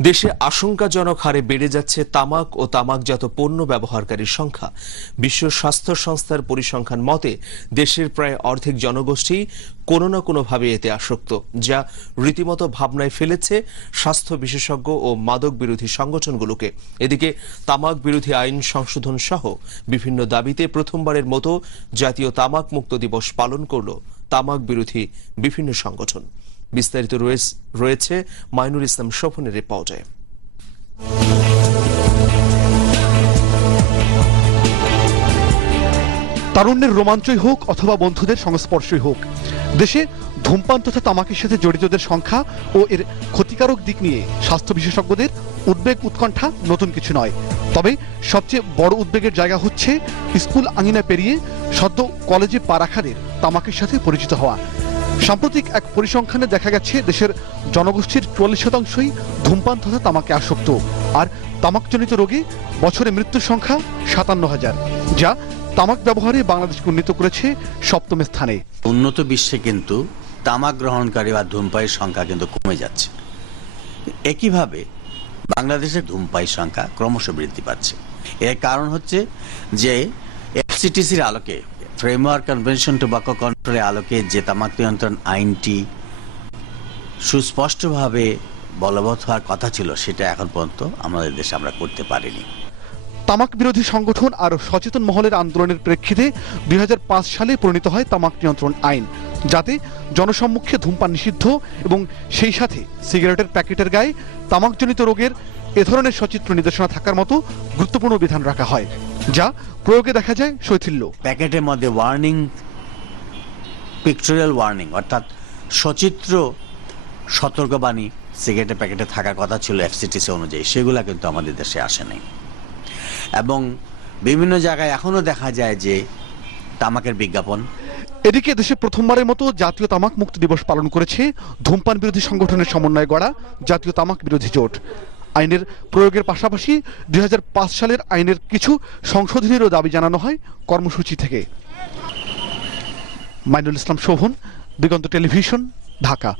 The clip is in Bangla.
দেশে আশঙ্কাজনক হারে বেড়ে যাচ্ছে তামাক ও তামাকজাত পণ্য ব্যবহারকারীর সংখ্যা। বিশ্ব স্বাস্থ্য সংস্থার পরিসংখ্যান মতে দেশের প্রায় অর্ধেক জনগোষ্ঠী কোনো না কোনোভাবে এতে আসক্ত, যা রীতিমতো ভাবনায় ফেলেছে স্বাস্থ্য বিশেষজ্ঞ ও মাদক বিরোধী সংগঠনগুলোকে। এদিকে তামাক বিরোধী আইন সংশোধন সহ বিভিন্ন দাবিতে প্রথমবারের মতো জাতীয় তামাক মুক্ত দিবস পালন করল তামাক বিরোধী বিভিন্ন সংগঠন। বিস্তারিত রয়েছে মাইনুল ইসলাম শোভনের রিপোর্টে। তারুণ্যের রোমাঞ্চই হোক অথবা বন্ধুদের সংস্পর্শই হোক, দেশে ধূমপান তথা তামাকের সাথে জড়িতদের সংখ্যা ও এর ক্ষতিকারক দিক নিয়ে স্বাস্থ্য বিশেষজ্ঞদের উদ্বেগ উৎকণ্ঠা নতুন কিছু নয়। তবে সবচেয়ে বড় উদ্বেগের জায়গা হচ্ছে স্কুল আঙিনা পেরিয়ে সদ্য কলেজে পা রাখাদের তামাকের সাথে পরিচিত হওয়া। সাম্প্রতিক এক পরিসংখ্যানে দেখা গেছে দেশের জনগোষ্ঠীর ৪৪% ধূমপান তথা তামাকে আসক্ত, আর তামাকজনিত রোগে বছরে মৃত্যুর সংখ্যা ৫৭,০০০, যা তামাক ব্যবহারে বাংলাদেশকে উন্নীত করেছে ৭ম স্থানে। উন্নত বিশ্বে কিন্তু তামাক গ্রহণকারী বা ধূমপায়ীর সংখ্যা কিন্তু কমে যাচ্ছে। একইভাবে বাংলাদেশের ধূমপায়ীর সংখ্যা ক্রমশ বৃদ্ধি পাচ্ছে। এর কারণ হচ্ছে যে এফসিটিসির আলোকে, ফ্রেমওয়ার্ক কনভেনশন টোবাকো কন্ট্রোলের আলোকে যে তামাক নিয়ন্ত্রণ আইনটি সুস্পষ্টভাবে বলবৎ হওয়ার কথা ছিল, সেটা এখন পর্যন্ত আমাদের দেশে আমরা করতে পারিনি। তামাক বিরোধী সংগঠন আর সচেতন মহলের আন্দোলনের প্রেক্ষিতে ২০০৫ সালে প্রণীত হয় তামাক নিয়ন্ত্রণ আইন, যাতে জনসম্মুখে ধূমপান নিষিদ্ধ এবং সেই সাথে সিগারেটের প্যাকেটের গায়ে তামাকজনিত রোগের এ ধরনের সচিত্র নির্দেশনা থাকার মতো গুরুত্বপূর্ণ বিধান রাখা হয়, যা প্রয়োগে দেখা যায় শৈথিল্য। প্যাকেটের মধ্যে ওয়ার্নিং, পিকচুরাল ওয়ার্নিং অর্থাৎ সচিত্র সতর্কবাণী সিগারেটের প্যাকেটে থাকার কথা ছিল এফসিটিসি অনুযায়ী, সেগুলা কিন্তু আমাদের দেশে আসেনি। এবং বিভিন্ন জায়গায় এখনো দেখা যায় যে তামাকের বিজ্ঞাপন। এদিকে দেশে প্রথমবারের মতো জাতীয় তামাক মুক্ত দিবস পালন করেছে ধূমপান বিরোধী সংগঠনের সমন্বয়ে গড়া জাতীয় তামাক বিরোধী জোট। আইনের প্রয়োগের পাশাপাশি ২০০৫ সালের আইনের কিছু সংশোধনীরও দাবি জানানো হয় কর্মসূচি থেকে। মাইনুল ইসলাম শোভন, দিগন্ত টেলিভিশন, ঢাকা।